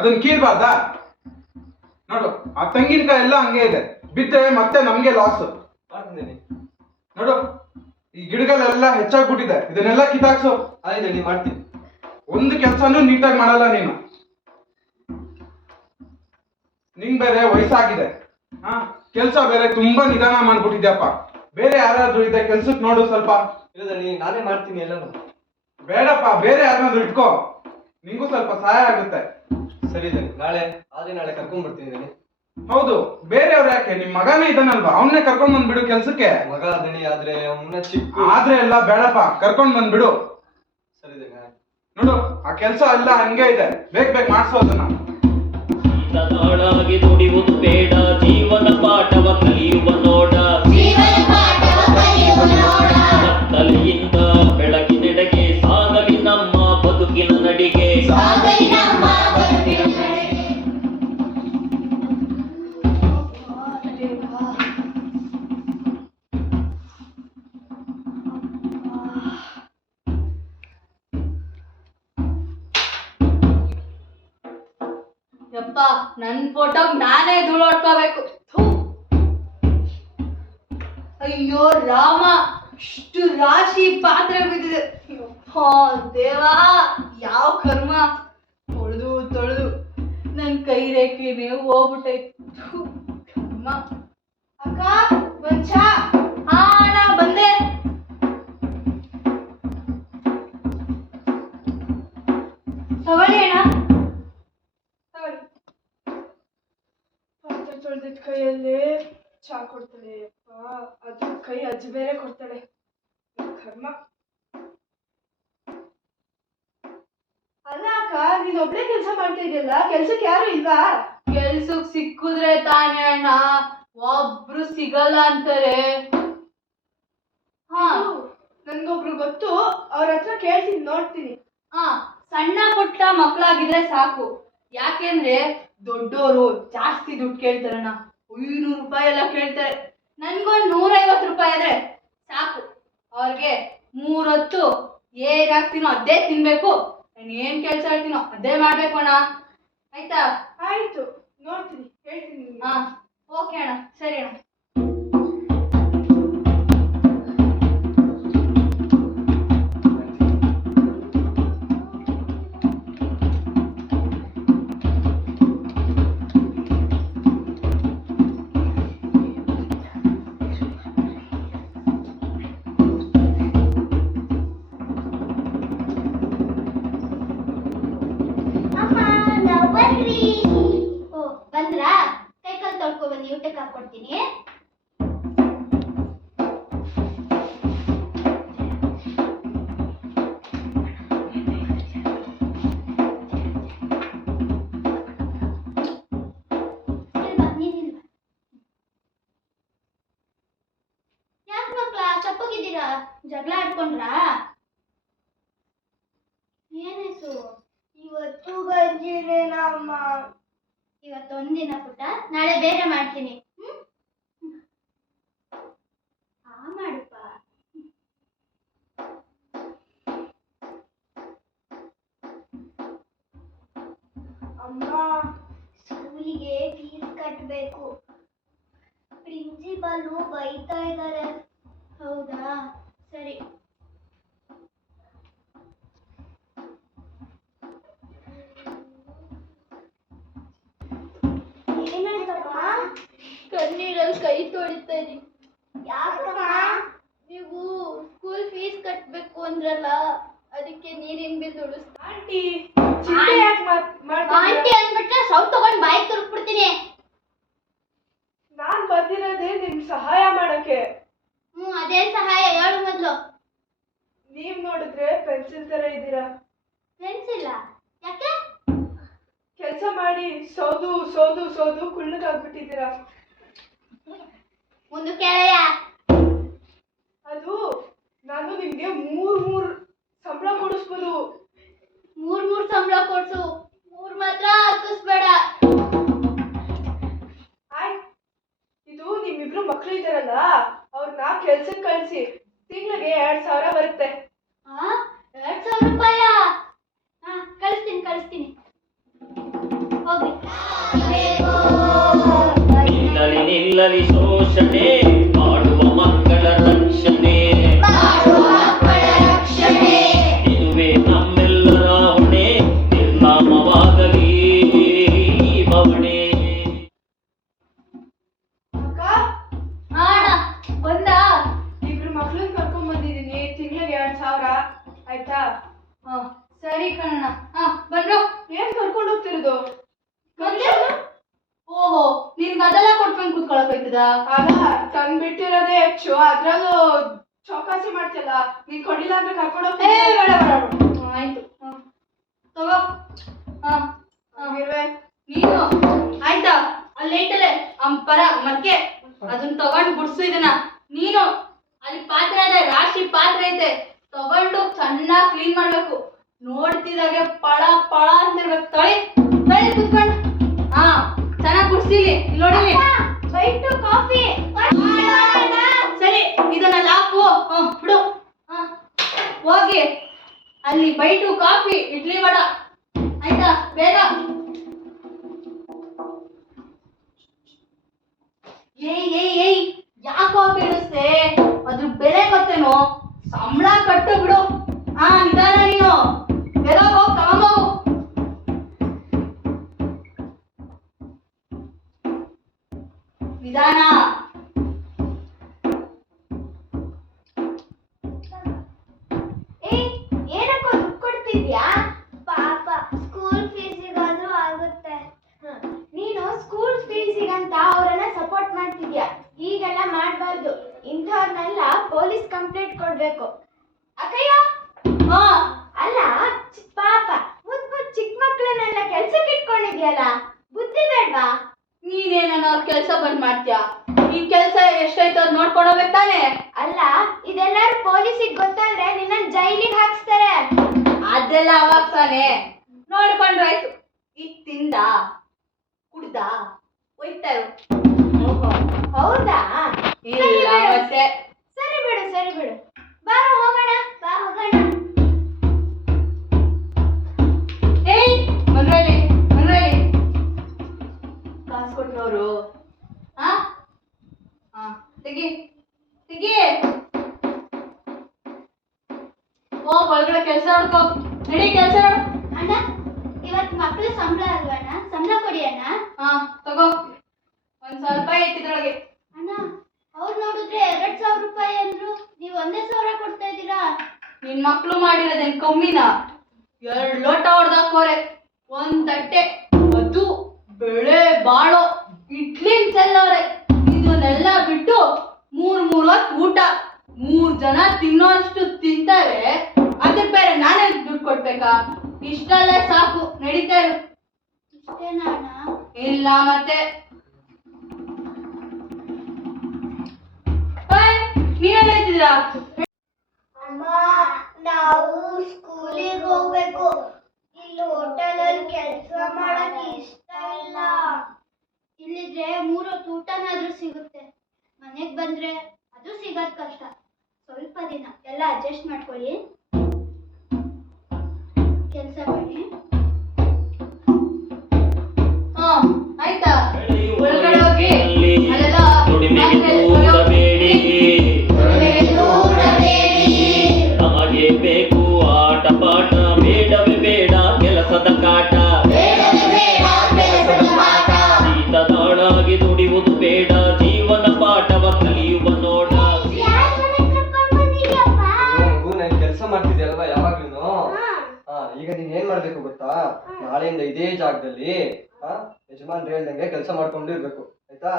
ಅದನ್ನ ಕೀಳ್ಬಾರ್ದಾ? ನೋಡು ಆ ತೆಂಗಿನಕಾಯಿ ಎಲ್ಲ ಹಂಗೆ ಇದೆ. ಬಿದ್ದರೆ ಮತ್ತೆ ನಮ್ಗೆ ಲಾಸ್ ನೋಡು ಈ ಗಿಡಗಳೆಲ್ಲ ಹೆಚ್ಚಾಗ್ಬಿಟ್ಟಿದೆ. ಇದನ್ನೆಲ್ಲ ಕಿತ್ತಾಕ್ಸೋ. ಆಯ್ತು ನೀವು ಮಾಡ್ತೀನಿ. ಒಂದು ಕೆಲಸನೂ ನೀಟಾಗಿ ಮಾಡಲ್ಲ ನೀನು. ನಿಂಗ್ ಬೇರೆ ವಯಸ್ಸಾಗಿದೆ. ಹಾ ಕೆಲಸ ಬೇರೆ ತುಂಬಾ ನಿಧಾನ ಮಾಡ್ಬಿಟ್ಟಿದ್ಯಪ್ಪ. ಬೇರೆ ಯಾರಾದ್ರೂ ಇದೆ ಕೆಲ್ಸಕ್ಕೆ ನೋಡು ಸ್ವಲ್ಪ. ಇಲ್ಲ ನಾನೇ ಮಾಡ್ತೀನಿ ಎಲ್ಲಾನು. ಬೇಡಪ್ಪ ಬೇರೆ ಯಾರನ್ನಾದ್ರೂ ಇಟ್ಕೋ. ನಿಂಗೂ ಸ್ವಲ್ಪ ಸಹಾಯ ಆಗುತ್ತೆ. ಸರಿ ದಣಿ ನಾಳೆ ಆದ್ರೆ ನಾಳೆ ಕರ್ಕೊಂಡ್ ಬರ್ತೀನಿ ಹೌದು ಬೇರೆಯವ್ರು ಯಾಕೆ? ನಿಮ್ ಮಗನೇ ಇದ್ದಾನಲ್ವಾ ಅವನ್ನೇ ಕರ್ಕೊಂಡ್ ಬಂದ್ಬಿಡು ಕೆಲ್ಸಕ್ಕೆ. ಮಗ ದಣಿ ಆದ್ರೆ ಅವನ್ನ ಚಿಕ್ಕ ಆದ್ರೆ ಎಲ್ಲ ಬೇಡಪ್ಪ ಕರ್ಕೊಂಡ್ ಬಂದ್ಬಿಡು. ಸರಿ ಆಯ್ತು. ನೋಡು ಆ ಕೆಲ್ಸ ಎಲ್ಲ ಹಂಗೆ ಇದೆ. ಬೇಗ ಬೇಗ ಮಾಡ್ಸೋ ಅದನ್ನ. ದುಡಿಯುವುದು ಬೇಡ ಜೀವನ ಪಾಠವ ಕಲಿಯುವ ನೋಡ. ತಗೊಳ್ಳಿ ಅಣ್ಣ ತಗೊಳ್ಳಿ ಪಾತ್ರೆ ತೊಳೆದಿದ್ದ ಕೈಯಲ್ಲಿ ಚಾ ಕೊಡ್ತಾಳೆ ಅಪ್ಪ ಅದು ಕೈ ಅಜ್ಜಿ ಬೇರೆ ಕೊಡ್ತಾಳೆ ಕರ್ಮ ಅಲ್ಲ ಅಕ್ಕ ನೀನ್ ಒಬ್ಳೆ ಕೆಲಸ ಮಾಡ್ತಾ ಇದೆಯಲ್ಲ? ಕೆಲ್ಸಕ್ಕೆ ಯಾರು ಇಲ್ವಾ? ಕೆಲ್ಸಕ್ ಸಿಕ್ಕಿದ್ರೆ ತಾನೇ ಅಣ್ಣ. ಒಬ್ರು ಸಿಗಲ್ಲ ಅಂತಾರೆ. ಹಾ. ನನ್ಗೊಬ್ರು ಗೊತ್ತು ಅವ್ರ ಹತ್ರ ಕೇಳ್ತೀನಿ ನೋಡ್ತೀನಿ. ಹಾ. ಸಣ್ಣ ಪುಟ್ಟ ಮಕ್ಕಳಾಗಿದ್ರೆ ಸಾಕು. ಯಾಕೆಂದ್ರೆ ದೊಡ್ಡೋರು ಜಾಸ್ತಿ ದುಡ್ಡು ಕೇಳ್ತಾರಣ್ಣ. ಐನೂರು ರೂಪಾಯಿ ಎಲ್ಲ ಕೇಳ್ತಾರೆ. ನನ್ಗೊಂದು ನೂರೈವತ್ತು ರೂಪಾಯಿ ಆದ್ರೆ ಸಾಕು. ಅವ್ರಿಗೆ ಮೂರೊತ್ತು ಏನ್ ಹಾಕ್ತೀನೋ ಅದೇ ತಿನ್ಬೇಕು. ನಾನು ಏನ್ ಕೆಲಸ ಹೇಳ್ತೀನೋ ಅದೇ ಮಾಡ್ಬೇಕು ಅಣ್ಣ. ಆಯ್ತಾ? ಆಯ್ತು. ನೋಡ್ತೀನಿ. ಹೇಳ್ತೀನಿ. ಹಾ. ಓಕೆ ಅಣ್ಣ. ಸರಿ ಅಣ್ಣ. ಜಗಳ ಆಡ್ಕೊಂಡ್ರಾ ಏನಾಯ್ತು ಇವತ್ತು ಬಂದಿರೇನಮ್ಮ ಇವತ್ತೊಂದಿನ ಪುಟ್ಟ ನಾಳೆ ಬೇರೆ ಮಾಡ್ತೀನಿ. ಯಾಕಮ್ಮ? ನೀವು ಸ್ಕೂಲ್ ಫೀಸ್ ಕಟ್ಟಬೇಕು ಅಂದ್ರಲ್ಲ ಅದಕ್ಕೆ ನೀರಿನ ಬಿಲ್ ಉಳಿಸ್ತಾ ಆಂಟಿ ಚಿಂತೆ ಯಾಕೆ ಆಂಟಿ ಅಂದ್ಬಿಟ್ರೆ ಸೌಟ್ ತಗೊಂಡ್ ಬಾಯಿ ತುರುಕ್ಬಿಡ್ತೀನಿ ನಾನ್ ಬಂದಿರೋದೇ ನಿಮ್ ಸಹಾಯ ಮಾಡಕ್ಕೆ. ಹ್ಮ್ ಅದೇನ್ ಸಹಾಯ? ಹೇಳು ಮೊದ್ಲು. ನೀವ್ ನೋಡಿದ್ರೆ ಪೆನ್ಸಿಲ್ ತರ ಇದ್ದೀರಾ. ಪೆನ್ಸಿಲ್? ಯಾಕೆ? ಕೆಲಸ ಮಾಡಿ ಸೌದು ಸೋದು ಸೋದು ಕುಳ್ಳಗಾಗ್ಬಿಟ್ಟಿದ್ದೀರಾ. ಒಂದು ಕೆರೆಯ. ಅದು ನಾನು ನಿಮ್ಗೆ ಮೂರ್ ಮೂರ್ ಸಂಬಳ ಕೊಡಿಸ್ಬೋದು. ಮೂರ್ ಮೂರ್ ಸಂಬಳ ಕೊಡ್ಸು. ಮೂರ್ ಮಾತ್ರ ಹಾಕಿಸ್ಬೇಡ. ಇದು ನಿಮ್ಮಿಬ್ರು ಮಕ್ಳು ಇದಾರಲ್ಲ ಅವ್ರನ್ನ ಕೆಲ್ಸಕ್ಕೆ ಕಳ್ಸಿ ತಿಂಗಳಿಗೆ ಎರಡ್ ಸಾವಿರ ಬರುತ್ತೆ. ಆ ಎರಡ್ ಸಾವಿರ ರೂಪಾಯ ಹಾ ಕಳಿಸ್ತೀನಿ ಕಳಿಸ್ತೀನಿ. ಹೋಗಿ ನಿಲ್ಲಲಿ ನಿಲ್ಲಲಿ ಸೋ ಶೋಷಣೆ ಮಾಡುವ ಏ ಬೇಡ ಬೇಡ. ಆಯ್ತು. ಹ್ಮ್. ತಗೋ. ಹಾ ಇರುವೆ ನೀನು. ಆಯ್ತಾ? ಅಲ್ಲಿ ಐತಲೆ ಅಂಪರ ಮರ್ಕೆ. ಅದನ್ನ ತಗೊಂಡ್ ಗುಡ್ಸು ಇದನ್ನ. ನಿಧಾನ ತಿಂದ ಕುಡ್ದ? ಒಯ್ತಾರು ಹೌದಾ? ಇಲ್ಲ ಮತ್ತೆ? ಸರಿ ಬಿಡು ಸರಿ ಬಿಡು. ಬಾ ಹೋಗೋಣ. ಬಾ ಹೋಗೋಣ. ಏಯ್ ಮನ್ರಲ್ಲಿ ಮನ್ರಲ್ಲಿ ಕಾಸು ಕೊಟ್ಟವರು ಹಾ ಹಾ ತೆಗಿ. ತೆಗಿ. ಓ ಒಳಗಡೆ ಕೆಲಸ ನೋಡ್ಕೋ ನಡಿ ಕೆಲಸ ಅಣ್ಣ ಇವತ್ತು ಮಕ್ಕಳು ಸಂಬಳ ಅಲ್ವಣ್ಣ ಸಂಬಳ ಕೊಡಿ ಅಣ್ಣ ಹಾ ತಗೋ. ಒಂದ್ ಸ್ವಲ್ಪ ಐತಿದ್ರೊಳಗೆ ಅಣ್ಣ ಅವ್ರು ನೋಡಿದ್ರೆ ಎರಡ್ ಸಾವಿರ ರೂಪಾಯಿ ಅಂದ್ರು ನೀವು ಒಂದೇ ಸಾವಿರ ಕೊಡ್ತಾ ಇದ್ದೀರಾ? ನಿನ್ ಮಕ್ಳು ಮಾಡಿರೋದೇನ್ ಕಮ್ಮಿನ? ಎರಡ್ ಲೋಟ ಹೊಡ್ದಾಕೋರೆ ಒಂದ್ ತಟ್ಟೆ ಅದು ಬೆಳೆ ಬಾಳೋ ಇಡ್ಲಿ ಚೆಲ್ಲವ್ರೆ. ಇದನ್ನೆಲ್ಲ ಬಿಟ್ಟು ಮೂರ್ ಮೂರ್ ಹೊತ್ತು ಊಟ. ಮೂರ್ ಜನ ತಿನ್ನೋ ಅಷ್ಟು ತಿಂತಾರೆ. ಅದ್ರ ಬೇರೆ ನಾನೇ ದುಡ್ಡು ಕೊಡ್ಬೇಕಾ? ಇಷ್ಟಲ್ಲೇ ಸಾಕು ನಡೀತಾ ಇರು. ಇಲ್ಲ ಮತ್ತೆ. ಅಮ್ಮ ನಾವು ಸ್ಕೂಲಿಗೆ ಹೋಗ್ಬೇಕು. ಇಲ್ಲಿ ಹೋಟೆಲಲ್ಲಿ ಕೆಲಸ ಮಾಡಕ್ ಇಷ್ಟ ಇಲ್ಲ. ಇಲ್ಲಿದ್ರೆ ಮೂರು ಊಟನಾದ್ರೂ ಸಿಗುತ್ತೆ. ಮನೆಗೆ ಬಂದ್ರೆ ಅದು ಸಿಗೋದ್ ಕಷ್ಟ. ಸ್ವಲ್ಪ ದಿನ ಎಲ್ಲ ಅಡ್ಜಸ್ಟ್ ಮಾಡ್ಕೊಳ್ಳಿ. ಹಾ ಆಯ್ತಾ? ಒಳಗಡೆ ಹೋಗಿ. ಹಾ ಯಜಮಾನ್ರು ಹೇಳ್ದಂಗೆ ಕೆಲಸ ಮಾಡ್ಕೊಂಡು ಇರ್ಬೇಕು. ಆಯ್ತಾ?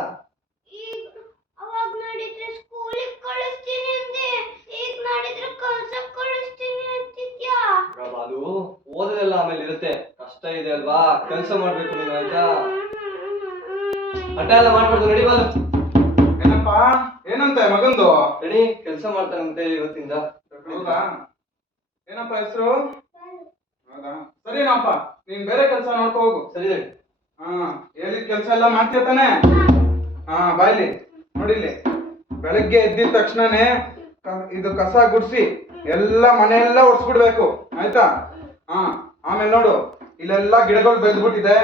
ಅದು. ಓದೋದೆಲ್ಲ ಆಮೇಲೆ ಇರುತ್ತೆ. ಕಷ್ಟ ಇದೆ ಅಲ್ವಾ? ಕೆಲಸ ಮಾಡ್ಬೇಕು ನೀನು ಆಯ್ತಾ? ಹಠ ಎಲ್ಲ ಮಾಡ್ಬಾರ್ದು ನಡಿ ಬಾಲು. ಏನಪ್ಪ? ಏನಂತ ಮಗಂದು? ರೆಡಿ ಕೆಲಸ ಮಾಡ್ತಾನಂತೆ ಇವತ್ತಿಂದ. ಹೌದಾ? ಏನಪ್ಪ ಹೆಸರು? ಹೌದಾ? ಸರಿನಪ್ಪ. ನೀನ್ ಬೇರೆ ಕೆಲಸ ನೋಡ್ಕೊ ಹೋಗು. ಸರಿ ಹಾ, ಹೇಳಿದ ಕೆಲಸ ಎಲ್ಲ ಮಾಡ್ತೀಯ ತಾನೆ? ಹಾ ಬಾಯ್ಲಿ ನೋಡಿಲ್ಲಿ ಬೆಳಗ್ಗೆ ಎದ್ದಿದ ತಕ್ಷಣನೇ ಇದು ಕಸ ಗುಡಿಸಿ ಎಲ್ಲ ಮನೆಯೆಲ್ಲ ಒರೆಸ್ಬಿಡ್ಬೇಕು. ಆಯ್ತಾ? ಹಾ, ಆಮೇಲೆ ನೋಡು. ಇಲ್ಲೆಲ್ಲ ಗಿಡಗಳು ಬೆಳೆದ್ಬಿಟ್ಟಿದೆ.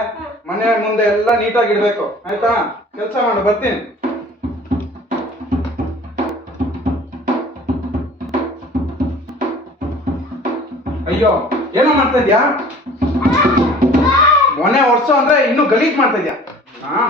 ಮನೆ ಮುಂದೆ ಎಲ್ಲ ನೀಟಾಗಿ ಇಡ್ಬೇಕು. ಆಯ್ತಾ? ಕೆಲಸ ಮಾಡು, ಬರ್ತೀನಿ. ಅಯ್ಯೋ, ಏನೋ ಮಾಡ್ತಾ ಇದ್ಯಾ? ಮೊನೆ ಒರ್ಸು ಅಂದ್ರೆ ಇನ್ನೂ ಗಲೀಜ್ ಮಾಡ್ತಾ ಇದ್ಯಾ ಹಾ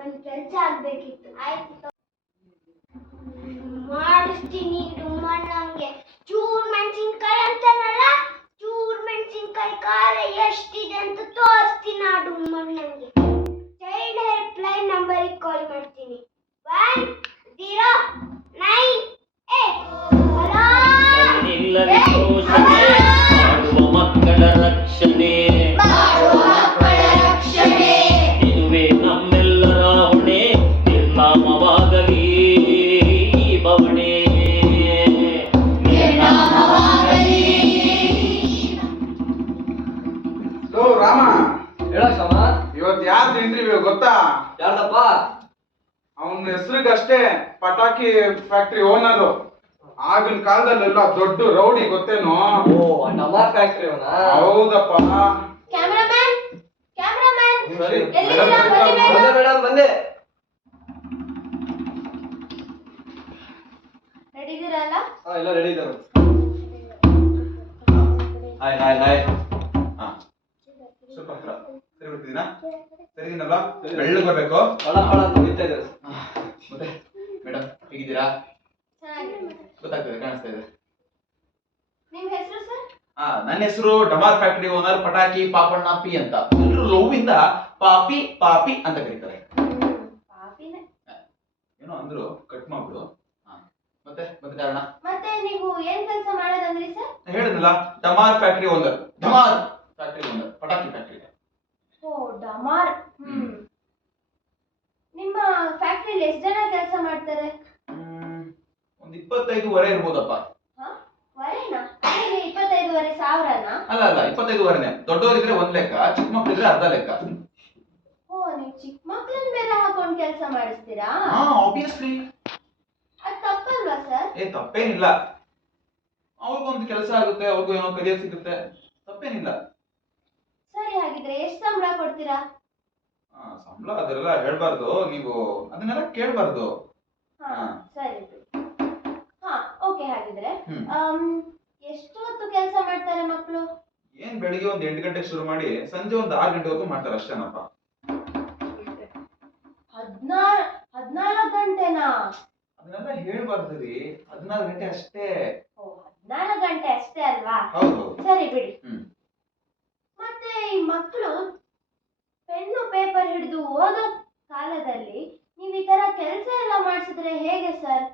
ಒಂದ್ ಕೆಲ್ಸ ಆಗ್ಬೇಕಿತ್ತು. ಆಯ್ತು. ಮಾಡಿಸ್ತೀನಿ ಡುಮ್ಮಣ್ಣಂಗೆ ಚೂರ್ ಮೆಣಸಿನ್ಕಾಯಿ ಅಂತಾನಲ್ಲ, ಚೂರ್ ಮೆಣಸಿನ್ಕಾಯಿ ಕಾರ ಎಷ್ಟಿದೆ ಅಂತ ತೋರಿಸ್ತೀನಿ ಆ ಡುಮ್ಮಣ್ಣಂಗೆ ಪಟಾಕಿ ಫ್ಯಾಕ್ಟ್ರಿ ಓನರ್ ಆಗಿನ ಕಾಲದಲ್ಲೆಲ್ಲ ದೊಡ್ಡ ರೌಡಿ ಗೊತ್ತೇನೋ? ಓ ನಮ್ಮ ಫ್ಯಾಕ್ಟ್ರಿ ಅವನಾ? ಹೌದಪ್ಪ. ಕ್ಯಾಮ್ರಾಮನ್ ಕ್ಯಾಮ್ರಾಮನ್ ಸರಿ. ಎಲ್ಲಿದ್ದೀರಾ? ಬನ್ನಿ ಬೇಗ. ಬಂದೆ ಮೇಡಮ್ ಬಂದೆ. ರೆಡಿ ಇದೀರಲ್ಲ ಹಾ ಎಲ್ಲ ರೆಡಿ ಇದ್ದಾರೆ. ಹಾಯ್ ಹಾಯ್ ಹಾಯ್ ಹಾ. ಸ್ವಲ್ಪ ಹತ್ರ. ಸರಿ ಬರ್ತಿದ್ದೀನಾ ಸರಿದ್ದೀನಲ್ಲ ಬೆಳ್ಳಗೆ ಬರ್ಬೇಕು? ಪಳ ಪಳ ಅಂತ ಹೊಡಿತಾ ಇದ್ದಾರೆ. ಮತ್ತೆ? ಹೇಗಿದ್ದೀರಾ ಗೊತ್ತಾಗ್ತದೆ ಕಾಣಿಸ್ತಾ ಇದೆ. ನಿಮ್ ಹೆಸರು ಸರ್? ಹಾ ನನ್ನ ಹೆಸರು ಡಮಾರ್ ಫ್ಯಾಕ್ಟರಿ ಓನರ್ ಪಟಾಕಿ ಪಾಪಣ್ಣ ಪಿ ಅಂತ. ಎಲ್ಲರೂ ಲೋವಿಂದ ಪಾಪಿ ಪಾಪಿ ಅಂತ ಕರೀತಾರೆ. ಏನೋ ಅಂದ್ರು ಕಟ್ ಮಾಡ್ಬಿಡು. ಮತ್ತೆ ಮತ್ತೆ ಕಾರಣ? ಮತ್ತೆ ನೀವು ಏನ್ ಕೆಲಸ ಮಾಡೋದಂದ್ರಿ ಸರ್? ಹೇಳಿದ್ನಲ್ಲ ಡಮಾರ್ ಫ್ಯಾಕ್ಟರಿ ಓನರ್. ಡಮಾರ್ ಫ್ಯಾಕ್ಟರಿ ಓನರ್ ಪಟಾಕಿ ಫ್ಯಾಕ್ಟರಿ. ಓ ಡಮಾರ್. ನಿಮ್ಮ ಫ್ಯಾಕ್ಟರಿಲಿ ಎಷ್ಟು ಜನ ಕೆಲಸ ಮಾಡ್ತಾರೆ? ಒಂದ್ ಇಪ್ಪತ್ತೈದುವರೆ ಇರ್ಬೋದಪ್ಪ. ವರೆನಾ? ಅಲ್ಲ ಅಲ್ಲ ಇಪ್ಪತ್ತೈದುವರೆನೆ. ದೊಡ್ಡವರಿದ್ರೆ ಒಂದ್ ಲೆಕ್ಕ ಚಿಕ್ಕ ಮಕ್ಳಿದ್ರೆ ಅರ್ಧ ಲೆಕ್ಕ. ಚಿಕ್ಕ ಮಕ್ಳನ್ನ ಮೇಲೆ ಹಾಕೊಂಡು ಕೆಲಸ ಮಾಡಿಸ್ತೀರಾ? ಹಾ ಆಬ್ವಿಯಸ್ಲಿ ಅದ್ ತಪ್ಪಲ್ವಾ ಸರ್? ಏ ತಪ್ಪೇನಿಲ್ಲ. ಅವ್ರಿಗೊಂದು ಕೆಲಸ ಆಗುತ್ತೆ ಅವ್ರಿಗೂ ಏನೋ ಕರಿಯರ್ ಸಿಗುತ್ತೆ. ತಪ್ಪೇನಿಲ್ಲ. ಸರಿ ಹಾಗಿದ್ರೆ ಎಷ್ಟು ಸಂಬಳ ಕೊಡ್ತೀರಾ? ಸಂಬಳ ಅದೆಲ್ಲ ಹೇಳ್ಬಾರ್ದು. ನೀವು ಅದನ್ನೆಲ್ಲ ಕೇಳ್ಬಾರ್ದು. ಹಾ. ಸರಿ ಓಕೆ ಹಾಗಿದ್ರೆ ಹ್ಮ್. ಎಷ್ಟು ಹೊತ್ತು ಕೆಲಸ ಮಾಡ್ತಾರೆ ಮಕ್ಕಳು ಏನ್ ಬೆಳಿಗ್ಗೆ ಒಂದ್ ಎಂಟು ಗಂಟೆಗೆ ಶುರು ಮಾಡಿ ಸಂಜೆ ಒಂದ್ ಆರು ಗಂಟೆವರೆಗೂ ಮಾಡ್ತಾರೆ ಅಷ್ಟೇನಪ್ಪ. ಹದ್ನಾರ್ ಹದ್ನಾಲ್ಕು ಗಂಟೆನಾ? ಅದನ್ನೆಲ್ಲ ಹೇಳ್ಬಾರ್ದು ರೀ. ಹದಿನಾರು ಗಂಟೆ ಅಷ್ಟೇ. ಓ ಹದ್ನಾಲ್ಕು ಗಂಟೆ ಅಷ್ಟೇ ಅಲ್ವಾ? ಹೌದು. ಸರಿ ಬಿಡಿ. ಹ್ಮ್. ಮತ್ತೆ ಈ ಮಕ್ಕಳು ಪೆನ್ನು ಪೇಪರ್ ಹಿಡಿದು ಓದೋ ಕಾಲದಲ್ಲಿ ನೀವು ಈ ತರ ಕೆಲಸ ಎಲ್ಲ ಮಾಡಿಸಿದ್ರೆ ಹೇಗೆ ಸರ್?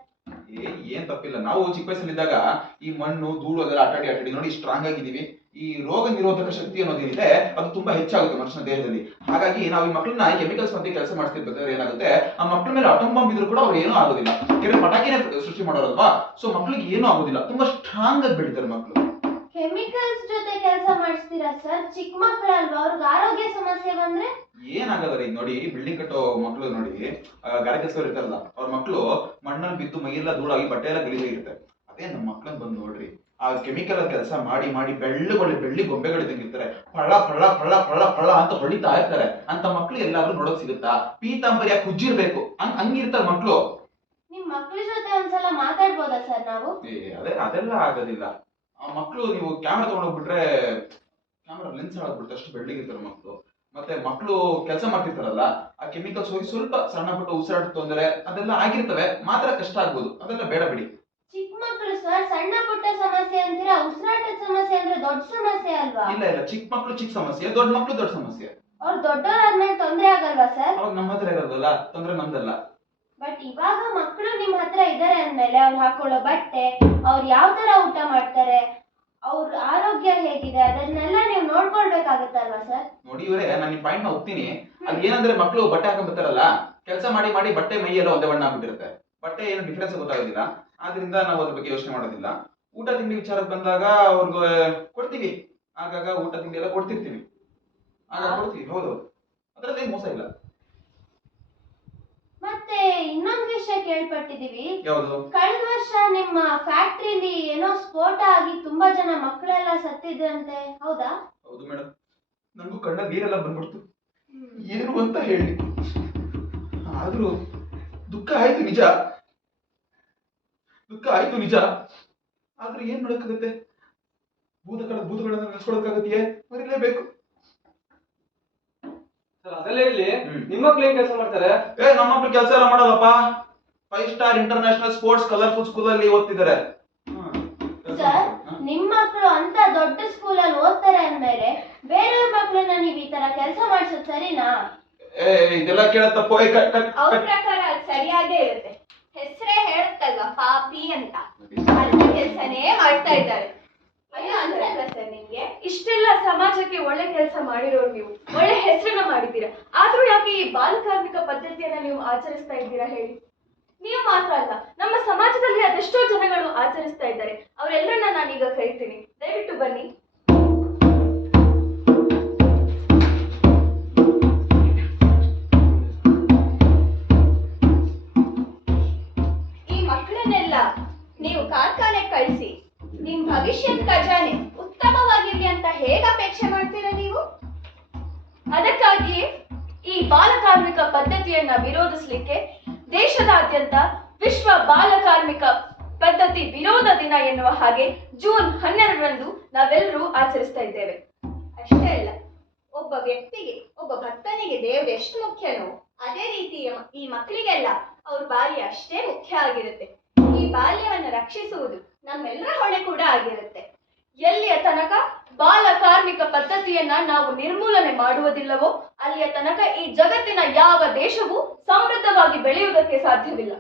ಏನ್ ತಪ್ಪಿಲ್ಲ. ನಾವು ಚಿಕ್ಕ ವಯಸ್ಸಲ್ಲಿದ್ದಾಗ ಈ ಮಣ್ಣು, ಧೂಳು ಅದೆಲ್ಲ ಆಟಾಡಿ ಆಟಾಡಿ ನೋಡಿ ಸ್ಟ್ರಾಂಗ್ ಆಗಿದ್ದೀವಿ. ಈ ರೋಗ ನಿರೋಧಕ ಶಕ್ತಿ ಅನ್ನೋದೇನಿದೆ ಅದು ತುಂಬಾ ಹೆಚ್ಚಾಗುತ್ತೆ ಮನುಷ್ಯನ ದೇಹದಲ್ಲಿ. ಹಾಗಾಗಿ ನಾವು ಈ ಮಕ್ಕಳನ್ನ ಕೆಮಿಕಲ್ಸ್ ಮತ್ತೆ ಕೆಲಸ ಮಾಡಿಸ್ತಿರ್ಬೇಕಾದ್ರೆ ಏನಾಗುತ್ತೆ? ಆ ಮಕ್ಕಳ ಮೇಲೆ ಅಟಮ್ ಬಾಂಬ್ ಕೂಡ ಅವ್ರು ಏನೂ ಆಗೋದಿಲ್ಲ. ಯಾಕಂದ್ರೆ ಪಟಾಕಿನೇ ಸೃಷ್ಟಿ ಮಾಡೋರಲ್ವಾ ಸೊ ಮಕ್ಕಳಿಗೆ ಏನೂ ಆಗೋದಿಲ್ಲ. ತುಂಬಾ ಸ್ಟ್ರಾಂಗ್ ಆಗಿ ಬೆಳಿತಾರೆ ಮಕ್ಕಳು ಕೆಮಿಕಲ್ಸ್ ಜೊತೆ ಕೆಲಸ ಮಾಡಿಸ್ತೀರಾ ಸರ್? ಚಿಕ್ಕ ಮಕ್ಕಳಲ್ವಾ ಅವ್ರಿಗೆ ಆರೋಗ್ಯ ಸಮಸ್ಯೆ ಬಂದ್ರೆ? ಏನಾಗಲ್ಲ ಈಗ ನೋಡಿ ಬಿಲ್ಡಿಂಗ್ ಕಟ್ಟೋ ಮಕ್ಕಳು ನೋಡಿ ಗಾರೆ ಕೆಲಸವ್ರು ಇರ್ತಾರಲ್ಲ ಅವ್ರ ಮಕ್ಕಳು ಮಣ್ಣಲ್ಲಿ ಬಿದ್ದು ಮೈಯೆಲ್ಲ ಧೂಳಾಗಿ ಬಟ್ಟೆ ಎಲ್ಲ ಗಲೀಜಾಗಿರುತ್ತೆ ಅದೇ ನಮ್ಮ ಮಕ್ಕಳನ್ನ ಬಂದು ನೋಡ್ರಿ ಆ ಕೆಮಿಕಲ್ ಕೆಲಸ ಮಾಡಿ ಮಾಡಿ ಬೆಳ್ಳಗೊಳ್ಳೆ ಬೆಳ್ಳಿ ಗೊಂಬೆಗಳು ಇರ್ತಾರೆ. ಪಳ ಪಳ ಪಳ ಪಳ ಪಳ ಅಂತ ಹೊಳಿತಾ ಇರ್ತಾರೆ. ಅಂತ ಮಕ್ಳು ಎಲ್ಲಾದ್ರೂ ನೋಡಕ್ ಸಿಗುತ್ತಾ? ಪೀತಾಂಬರಿ ಯಾಕೆ ಹುಜ್ಜಿರ್ಬೇಕು ಹಂಗ್ ಹಂಗಿರ್ತಾರೆ ಮಕ್ಳು. ನಿಮ್ ಮಕ್ಳ ಜೊತೆ ಒಂದ್ಸಲ ಮಾತಾಡ್ಬೋದಾ ಸರ್ ನಾವು? ಏ ಅದೇ ಅದೆಲ್ಲ ಆಗೋದಿಲ್ಲ. ಆ ಮಕ್ಕಳು ನೀವು ಕ್ಯಾಮ್ರಾ ತಗೊಂಡೋಗ್ಬಿಟ್ರೆ ಕ್ಯಾಮ್ರಾ ಲೆನ್ಸ್ ಹಾಳಾಗ್ಬಿಡುತ್ತೆ ಅಷ್ಟು ಬೆಳ್ಳಿಗಿರ್ತಾರೆ ಮಕ್ಕಳು ಮತ್ತೆ ಮಕ್ಕಳು ಕೆಲಸ ಮಾಡ್ತಿರ್ತಾರಲ್ಲ ಆ ಕೆಮಿಕಲ್ಸ್ ಹೋಗಿ ಸ್ವಲ್ಪ ಸಣ್ಣ ಪುಟ್ಟ ಉಸಿರಾಟ ತೊಂದರೆ ಅದೆಲ್ಲ ಆಗಿರ್ತವೆ ಮಾತ್ರ ಕಷ್ಟ ಆಗ್ಬೋದು. ಅದೆಲ್ಲ ಬೇಡ ಬಿಡಿ. ಚಿಕ್ಕ ಮಕ್ಕಳು ಸರ್ ಸಣ್ಣ ಪುಟ್ಟ ಸಮಸ್ಯೆ ಅಂತೀರಾ? ಉಸಿರಾಟದ ಸಮಸ್ಯೆ ಅಂದ್ರೆ ದೊಡ್ಡ ಸಮಸ್ಯೆ ಅಲ್ವಾ? ಇಲ್ಲ ಇಲ್ಲ ಚಿಕ್ಕ ಮಕ್ಕಳು ಚಿಕ್ಕ ಸಮಸ್ಯೆ ದೊಡ್ಡ ಮಕ್ಕಳು ದೊಡ್ಡ ಸಮಸ್ಯೆ. ಅವ್ರು ದೊಡ್ಡವರಾದ್ಮೇಲೆ ತೊಂದ್ರೆ ಆಗಲ್ವಾ ಸರ್ ಅವಾಗ ನಮ್ಮ ಹತ್ರ ಇರೋದಲ್ಲ ತೊಂದ್ರೆ ನಮ್ದಲ್ಲ. ಬಟ್ ಇವಾಗ ಮಕ್ಕಳು ನಿಮ್ಮ ಹತ್ರ ಇದ್ದಾರೆ ಅಂದಮೇಲೆ ಅವ್ರು ಹಾಕೊಳ್ಳೋ ಬಟ್ಟೆ ಅವ್ರು ಯಾವ ತರ ಊಟ ಮಾಡ್ತಾರೆ ಅವ್ರ ಆರೋಗ್ಯ ಹೇಗಿದೆ ಅದನ್ನೆಲ್ಲ ನೀವು ನೋಡ್ಕೊಳ್ಬೇಕಾಗತ್ತಲ್ವಾ ಸರ್? ನೋಡಿ ಇವರೇ ನಾನು ನಿಮ್ಮ ಪಾಯಿಂಟ್ನ ಒಪ್ತೀನಿ. ಅಲ್ಲಿ ಏನಂದ್ರೆ ಮಕ್ಕಳು ಬಟ್ಟೆ ಹಾಕೊಂಡ್ಬಿಡ್ತಾರಲ್ಲ ಕೆಲಸ ಮಾಡಿ ಮಾಡಿ ಬಟ್ಟೆ ಮೈ ಎಲ್ಲ ಒಂದೇ ಬಣ್ಣ ಆಗ್ಬಿಟ್ಟಿರುತ್ತೆ. ಬಟ್ಟೆ ಏನು ಡಿಫ್ರೆನ್ಸ್ ಗೊತ್ತಾಗೋದಿಲ್ಲ. ಆದ್ರಿಂದ ನಾವು ಅದ್ರ ಬಗ್ಗೆ ಯೋಚನೆ ಮಾಡೋದಿಲ್ಲ. ಊಟ ತಿಂಡಿ ವಿಚಾರಕ್ಕೆ ಬಂದಾಗ ಅವ್ರಿಗೆ ಕೊಡ್ತೀವಿ. ಆಗಾಗ ಊಟ ತಿಂಡಿ ಎಲ್ಲ ಕೊಡ್ತಿರ್ತೀವಿ. ಆಗ ಕೊಡ್ತೀವಿ ಹೌದು ಅದ್ರಲ್ಲಿ ಮೋಸ ಇಲ್ಲ. ಮತ್ತೆ ಇನ್ನೊಂದು ವಿಷಯ ಕೇಳ್ಪಟ್ಟಿದೀವಿ ಯಾವುದು? ಕಳೆದ ವರ್ಷ ನಿಮ್ಮ ಫ್ಯಾಕ್ಟರಿಲಿ ಏನೋ ಸ್ಫೋಟ ಆಗಿ ತುಂಬಾ ಜನ ಮಕ್ಕಳೆಲ್ಲ ಸತ್ತಿದ್ರಂತೆ. ಹೌದಾ? ಹೌದು ಮೇಡಮ್ ನನಗೂ ಕಣ್ಣ ನೀರೆಲ್ಲ ಬಂದ್ಬಿಡ್ತು. ಏನು ಅಂತ ಹೇಳಿ. ಆದ್ರೂ ದುಃಖ ಆಯ್ತು ನಿಜ. ದುಃಖ ಆಯ್ತು ನಿಜ. ಆದ್ರೆ ಏನ್ ಮಾಡಕ್ಕಾಗತ್ತೆ? ಭೂತಗಳ ಭೂತಗಳನ್ನ ನೆನೆಸ್ಕೊಳಕ್ಕಾಗತ್ತೆಯೇ ಮರಿಲೇಬೇಕು. ಅದೆಲ್ಲ ಇರ್ಲಿ. ನಿಮ್ಮ ಮಕ್ಳು ಏನ್ ಕೆಲಸ ಮಾಡ್ತಾರೆ? ಏ ನಮ್ಮ ಮಕ್ಳು ಕೆಲಸ ಎಲ್ಲ ಮಾಡಲ್ಲಪ್ಪ five star international sports colourful school ಅಲ್ಲಿ ಓದ್ತಿದ್ದಾರೆ. ಸರ್ ನಿಮ್ಮ ನಿಮ್ ಮಕ್ಕಳು ಅಂತ ದೊಡ್ಡ ಸ್ಕೂಲ್ ಅಲ್ಲಿ ಓದ್ತಾರೆ ಅಂದ್ಮೇಲೆ ಬೇರೆಯವ್ರ ಮಕ್ಕಳನ್ನ ನೀವ್ ಈ ತರ ಕೆಲಸ ಮಾಡ್ಸೋದ್ ಸರಿನಾ? ಏ ಇದೆಲ್ಲ ಕೇಳ ತಪ್ಪು. ಏ, ಕಟ್- ಕಟ್- ಅವ್ರ ಕಟ್. ಪ್ರಕಾರ ಅದು ಸರಿಯಾಗೇ ಇರುತ್ತೆ. ಹೆಸರೇ ಹೇಳುತ್ತಲ್ವಾ ಪಾಪಿ ಅಂತ. ಅಲ್ಲಿ ಕೆಲಸನೇ ಮಾಡ್ತಾ ಇದ್ದಾರೆ. ಅಯ್ಯೋ ಅನ್ಸಲ್ವಾ ಸರ್ ನಿಮ್ಗೆ ಇಷ್ಟೆಲ್ಲ ಸಮಾಜಕ್ಕೆ ಒಳ್ಳೆ ಕೆಲಸ ಮಾಡಿರೋರು ನೀವು. ಒಳ್ಳೆ ಹೆಸರನ್ನ ಮಾಡಿದ್ದೀರಾ. ಆದ್ರೂ ಯಾಕೆ ಈ ಬಾಲಕಾರ್ಮಿಕ ಪದ್ಧತಿಯನ್ನ ನೀವು ಆಚರಿಸ್ತಾ ಇದ್ದೀರಾ ಹೇಳಿ? ನೀವು ಮಾತ್ರ ಅಲ್ಲ, ನಮ್ಮ ಸಮಾಜದಲ್ಲಿ ಅದೆಷ್ಟೋ ಜನಗಳು ಆಚರಿಸ್ತಾ ಇದ್ದಾರೆ. ಅವರೆಲ್ಲರನ್ನ ನಾನೀಗ ಕರಿತೀನಿ. ದಯವಿಟ್ಟು ಬನ್ನಿ. ಅದಕ್ಕಾಗಿಯೇ ಈ ಬಾಲಕಾರ್ಮಿಕ ಪದ್ಧತಿಯನ್ನ ವಿರೋಧಿಸಲಿಕ್ಕೆ ದೇಶದಾದ್ಯಂತ ವಿಶ್ವ ಬಾಲಕಾರ್ಮಿಕ ಪದ್ಧತಿ ವಿರೋಧ ದಿನ ಎನ್ನುವ ಹಾಗೆ ಜೂನ್ ಹನ್ನೆರಡರಂದು ನಾವೆಲ್ಲರೂ ಆಚರಿಸ್ತಾ ಇದ್ದೇವೆ. ಅಷ್ಟೇ ಅಲ್ಲ, ಒಬ್ಬ ವ್ಯಕ್ತಿಗೆ, ಒಬ್ಬ ಭಕ್ತನಿಗೆ ದೇವ್ರು ಎಷ್ಟು ಮುಖ್ಯನೋ ಅದೇ ರೀತಿ ಈ ಮಕ್ಕಳಿಗೆಲ್ಲ ಅವ್ರ ಬಾಲ್ಯ ಅಷ್ಟೇ ಮುಖ್ಯ ಆಗಿರುತ್ತೆ. ಈ ಬಾಲ್ಯವನ್ನ ರಕ್ಷಿಸುವುದು ನಮ್ಮೆಲ್ಲರ ಹೊಣೆ ಕೂಡ ಆಗಿರುತ್ತೆ. ಎಲ್ಲಿಯ ತನಕ ಬಾಲ ಕಾರ್ಮಿಕ ಪದ್ಧತಿಯನ್ನ ನಾವು ನಿರ್ಮೂಲನೆ ಮಾಡುವುದಿಲ್ಲವೋ, ಅಲ್ಲಿಯ ತನಕ ಈ ಜಗತ್ತಿನ ಯಾವ ದೇಶವೂ ಸಮೃದ್ಧವಾಗಿ ಬೆಳೆಯುವುದಕ್ಕೆ ಸಾಧ್ಯವಿಲ್ಲ.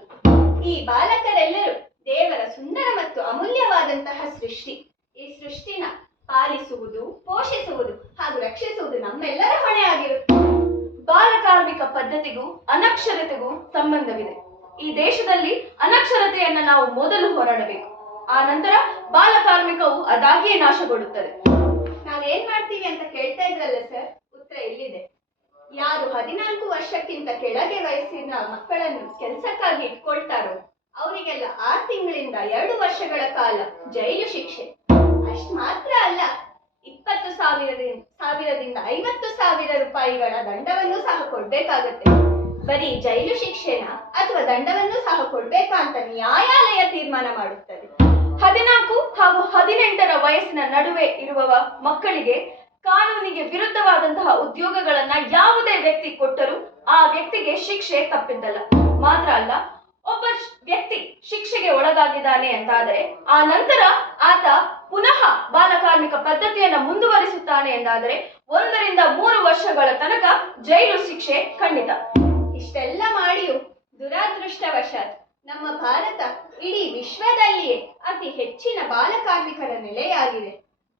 ಈ ಬಾಲಕರೆಲ್ಲರೂ ದೇವರ ಸುಂದರ ಮತ್ತು ಅಮೂಲ್ಯವಾದಂತಹ ಸೃಷ್ಟಿ. ಈ ಸೃಷ್ಟಿನ ಪಾಲಿಸುವುದು, ಪೋಷಿಸುವುದು ಹಾಗೂ ರಕ್ಷಿಸುವುದು ನಮ್ಮೆಲ್ಲರ ಹೊಣೆ ಆಗಿರುತ್ತೆ. ಬಾಲ ಕಾರ್ಮಿಕ ಪದ್ಧತಿಗೂ ಅನಕ್ಷರತೆಗೂ ಸಂಬಂಧವಿದೆ. ಈ ದೇಶದಲ್ಲಿ ಅನಕ್ಷರತೆಯನ್ನ ನಾವು ಮೊದಲು ಹೋರಾಡಬೇಕು. ಆ ನಂತರ ಬಾಲ ಕಾರ್ಮಿಕವು ಅದಾಗಿಯೇ ನಾಶಗೊಳ್ಳುತ್ತದೆ. ನಾವೇನ್ ಮಾಡ್ತೀವಿ ಅಂತ ಕೇಳ್ತಾ ಇದ್ರಲ್ಲ ಸರ್? ಉತ್ತರ ಇಲ್ಲಿದೆ. ಯಾರು ಹದಿನಾಲ್ಕು ವರ್ಷಕ್ಕಿಂತ ಕೆಳಗೆ ವಯಸ್ಸಿನ ಮಕ್ಕಳನ್ನು ಕೆಲಸಕ್ಕಾಗಿ ಇಟ್ಕೊಳ್ತಾರೋ ಅವರಿಗೆಲ್ಲ ಆರು ತಿಂಗಳಿಂದ ಎರಡು ವರ್ಷಗಳ ಕಾಲ ಜೈಲು ಶಿಕ್ಷೆ. ಅಷ್ಟು ಮಾತ್ರ ಅಲ್ಲ, ಇಪ್ಪತ್ತು ಸಾವಿರದಿಂದ ಸಾವಿರದಿಂದ ಐವತ್ತು ಸಾವಿರ ರೂಪಾಯಿಗಳ ದಂಡವನ್ನು ಸಹ ಕೊಡ್ಬೇಕಾಗತ್ತೆ. ಬರೀ ಜೈಲು ಶಿಕ್ಷೆನ ಅಥವಾ ದಂಡವನ್ನು ಸಹ ಕೊಡ್ಬೇಕಾ ಅಂತ ನ್ಯಾಯಾಲಯ ತೀರ್ಮಾನ ಮಾಡುತ್ತದೆ. ಹದಿನಾಲ್ಕು ಹಾಗೂ ಹದಿನೆಂಟರ ವಯಸ್ಸಿನ ನಡುವೆ ಇರುವ ಮಕ್ಕಳಿಗೆ ಕಾನೂನಿಗೆ ವಿರುದ್ಧವಾದಂತಹ ಉದ್ಯೋಗಗಳನ್ನ ಯಾವುದೇ ವ್ಯಕ್ತಿ ಕೊಟ್ಟರೂ ಆ ವ್ಯಕ್ತಿಗೆ ಶಿಕ್ಷೆ ತಪ್ಪಿದ್ದಲ್ಲ. ಮಾತ್ರ ಅಲ್ಲ, ಒಬ್ಬ ವ್ಯಕ್ತಿ ಶಿಕ್ಷೆಗೆ ಒಳಗಾಗಿದ್ದಾನೆ ಅಂತಾದರೆ ಆ ನಂತರ ಆತ ಪುನಃ ಬಾಲಕಾರ್ಮಿಕ ಪದ್ಧತಿಯನ್ನ ಮುಂದುವರಿಸುತ್ತಾನೆ ಎಂದಾದರೆ ಒಂದರಿಂದ ಮೂರು ವರ್ಷಗಳ ತನಕ ಜೈಲು ಶಿಕ್ಷೆ ಖಂಡಿತ. ಇಷ್ಟೆಲ್ಲ ಮಾಡಿಯೂ ದುರಾದೃಷ್ಟವಶಾತ್ ನಮ್ಮ ಭಾರತ ಇಡೀ ವಿಶ್ವದಲ್ಲಿಯೇ ಅತಿ ಹೆಚ್ಚಿನ ಬಾಲಕಾರ್ಮಿಕರ ನೆಲೆಯಾಗಿದೆ.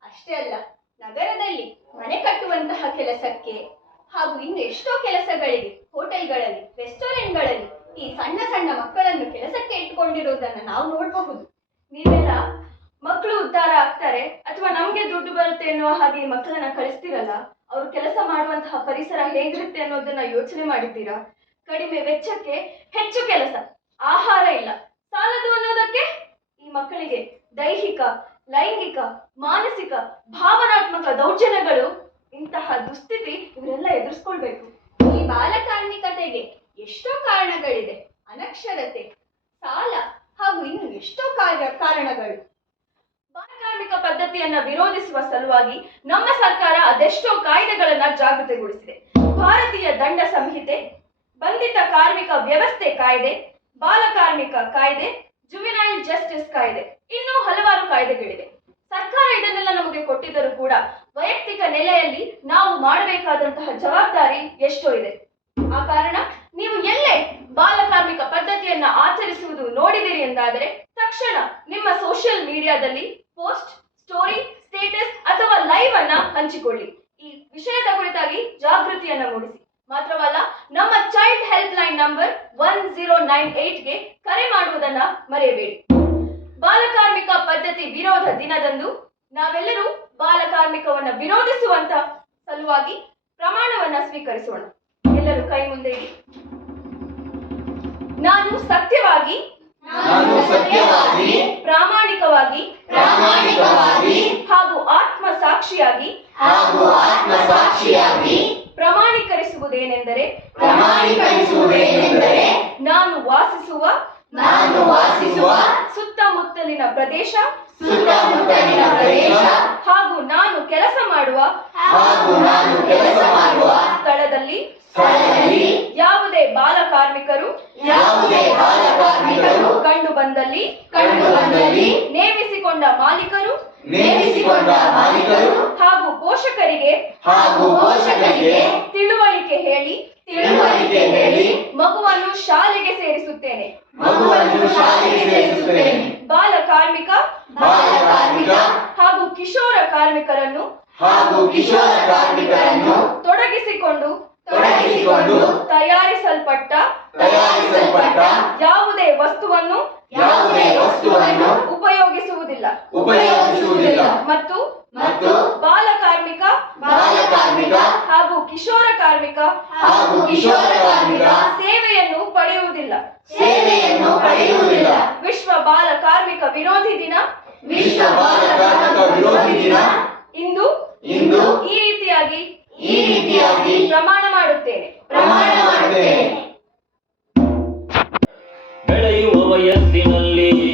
ಅಷ್ಟೇ ಅಲ್ಲ, ನಗರದಲ್ಲಿ ಮನೆ ಕಟ್ಟುವಂತಹ ಕೆಲಸಕ್ಕೆ ಹಾಗೂ ಇನ್ನು ಎಷ್ಟೋ ಕೆಲಸಗಳಿಗೆ, ಹೋಟೆಲ್ಗಳಲ್ಲಿ, ರೆಸ್ಟೋರೆಂಟ್ಗಳಲ್ಲಿ ಈ ಸಣ್ಣ ಸಣ್ಣ ಮಕ್ಕಳನ್ನು ಕೆಲಸಕ್ಕೆ ಇಟ್ಕೊಂಡಿರೋದನ್ನ ನಾವು ನೋಡಬಹುದು. ನೀವೆಲ್ಲ ಮಕ್ಕಳು ಉದ್ಧಾರ ಆಗ್ತಾರೆ ಅಥವಾ ನಮ್ಗೆ ದುಡ್ಡು ಬರುತ್ತೆ ಎನ್ನುವ ಹಾಗೆ ಮಕ್ಕಳನ್ನ ಕಳಿಸ್ತಿರಲ್ಲ, ಅವರು ಕೆಲಸ ಮಾಡುವಂತಹ ಪರಿಸರ ಹೇಗಿರುತ್ತೆ ಅನ್ನೋದನ್ನ ಯೋಚನೆ ಮಾಡಿದ್ದೀರಾ? ಕಡಿಮೆ ವೆಚ್ಚಕ್ಕೆ ಹೆಚ್ಚು ಕೆಲಸ. ಕಾಯ್ದೆ ಬಾಲಕಾರ್ಮಿಕ ಕಾಯ್ದೆ ಜುವಿನೈಲ್ ಜಸ್ಟಿಸ್ ಕಾಯ್ದೆ, ಇನ್ನೂ ಹಲವಾರು ಕಾಯ್ದೆಗಳಿವೆ. ಸರ್ಕಾರ ಇದನ್ನೆಲ್ಲ ನಮಗೆ ಕೊಟ್ಟಿದ್ದರೂ ಕೂಡ ವೈಯಕ್ತಿಕ ನೆಲೆಯಲ್ಲಿ ನಾವು ಮಾಡಬೇಕಾದಂತಹ ಜವಾಬ್ದಾರಿ ಎಷ್ಟೋ ಇದೆ. ಆ ಕಾರಣ ನೀವು ಎಲ್ಲೇ ಬಾಲಕಾರ್ಮಿಕ ಆಚರಿಸುವುದು ನೋಡಿದಿರಿ ಎಂದಾದರೆ ತಕ್ಷಣ ನಿಮ್ಮ ಸೋಷಿಯಲ್ ಮೀಡಿಯಾದಲ್ಲಿ ಪೋಸ್ಟ್ ಸ್ಟೋರಿ ಸ್ಟೇಟಸ್ ಅಥವಾ ಲೈವ್ ಅನ್ನ ಹಂಚಿಕೊಳ್ಳಿ. ಈ ವಿಷಯದ ಕುರಿತಾಗಿ ಜಾಗೃತಿಯನ್ನ ಮೂಡಿಸಿ. ಮಾತ್ರವಲ್ಲ ನಮ್ಮ child helpline number one zero ನೈನ್ಗೆ ಕರೆ ಮಾಡುವುದನ್ನ ಮರೆಯಬೇಡಿ. ಬಾಲಕಾರ್ಮಿಕ ಪದ್ಧತಿ ವಿರೋಧ ದಿನದಂದು ನಾವೆಲ್ಲರೂ ಬಾಲಕಾರ್ಮಿಕವನ್ನ ವಿರೋಧಿಸುವಂತ ಸಲುವಾಗಿ ಪ್ರಮಾಣವನ್ನ ಸ್ವೀಕರಿಸೋಣ. ಎಲ್ಲರೂ ಕೈ ಮುಂದೆ ಇಡಿ. ನಾನು ಸತ್ಯವಾಗಿ ಪ್ರಾಮಾಣಿಕವಾಗಿ ಪ್ರಾಮಾಣಿಕವಾಗಿ ಹಾಗೂ ಆತ್ಮ ಸಾಕ್ಷಿಯಾಗಿ ಹಾಗೂ ಆತ್ಮಸಾಕ್ಷಿಯಾಗಿ ಪ್ರಮಾಣೀಕರಿಸುವುದೇನೆಂದರೆ ಪ್ರಮಾಣೀಕರಿಸುವುದೇನೆಂದರೆ ನಾನು ವಾಸಿಸುವ ನಾನು ವಾಸಿಸುವ ಸುತ್ತಮುತ್ತಲಿನ ಪ್ರದೇಶ ಸುತ್ತಮುತ್ತಲಿನ ಪ್ರದೇಶ ಹಾಗೂ ನಾನು ಕೆಲಸ ಮಾಡುವ ಹಾಗೂ ನಾನು ಕೆಲಸ ಮಾಡುವ ಸ್ಥಳದಲ್ಲಿ ಸ್ಥಳದಲ್ಲಿ ಯಾವುದೇ ಬಾಲ ಕಾರ್ಮಿಕರು ಯಾವುದೇ ಬಾಲಕಾರ್ಮಿಕರು ಕಂಡು ಬಂದಲ್ಲಿ ಕಂಡು ಬಂದಲ್ಲಿ ನೇಮಿಸಿಕೊಂಡ ಮಾಲೀಕರು ನೇಮಿಸಿಕೊಂಡ ಮಾಲೀಕರು ಹಾಗೂ ಪೋಷಕರಿಗೆ ಹಾಗೂ ಪೋಷಕರಿಗೆ ತಿಳುವಳಿಕೆ ಹೇಳಿ ತಿಳುವಳಿಕೆ ಹೇಳಿ ಮಗುವನ್ನು ಶಾಲೆಗೆ ಸೇರಿಸುತ್ತೇನೆ. ಮಗುವನ್ನು ಶಾಲೆಗೆ ಸೇರಿಸುತ್ತೇನೆ. ಬಾಲ ಕಾರ್ಮಿಕ ಬಾಲಕಾರ್ಮಿಕ ಹಾಗೂ ಕಿಶೋರ ಕಾರ್ಮಿಕರನ್ನು ಹಾಗೂ ಕಿಶೋರ ಕಾರ್ಮಿಕರನ್ನು ತೊಡಗಿಸಿಕೊಂಡು ತೊಡಗಿಸಿಕೊಂಡು ತಯಾರಿಸಲ್ಪಟ್ಟ ತಯಾರಿಸಲ್ಪಟ್ಟ ಯಾವುದೇ ವಸ್ತುವನ್ನು ಯಾವುದೇ ವಸ್ತುವನ್ನು ಉಪಯೋಗಿಸುವುದಿಲ್ಲ. ಉಪಯೋಗಿಸುವುದಿಲ್ಲ. ಮತ್ತು ಮತ್ತು ಬಾಲ ಕಾರ್ಮಿಕ ಬಾಲಕಾರ್ಮಿಕ ಹಾಗೂ ಕಿಶೋರ ಕಾರ್ಮಿಕ ಹಾಗೂ ಕಿಶೋರ ಕಾರ್ಮಿಕ ಸೇವೆಯನ್ನು ಪಡೆಯುವುದಿಲ್ಲ. ಸೇವೆಯನ್ನು ಪಡೆಯುವುದಿಲ್ಲ. ವಿಶ್ವ ಬಾಲ ಕಾರ್ಮಿಕ ವಿರೋಧಿ ದಿನ. ವಿಶ್ವ ಬಾಲಕಾರ್ಮಿಕ ವಿರೋಧಿ ದಿನ. ಇಂದು ಇಂದು ಈ ರೀತಿಯಾಗಿ ಈ ರೀತಿಯಾಗಿ ಪ್ರಮಾಣ ذنب لي